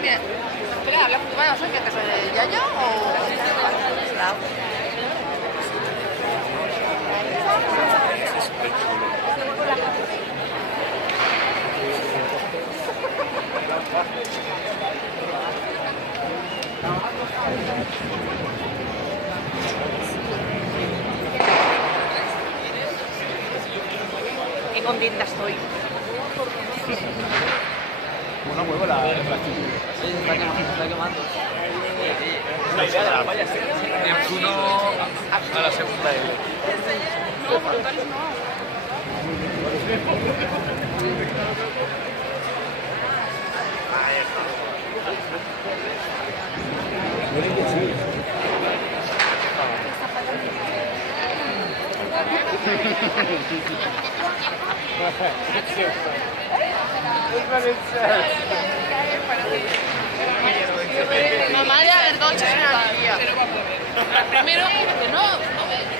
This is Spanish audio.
tiene... Espera, habla bueno, ¿sabes qué casa de Yaya o...? Qué contenta estoy. Una huevo la Sí, está quemando. La idea de la valla es uno a la segunda L. No, voluntarios no. Mamá de Dolce es una alegría. Primero, que no ve.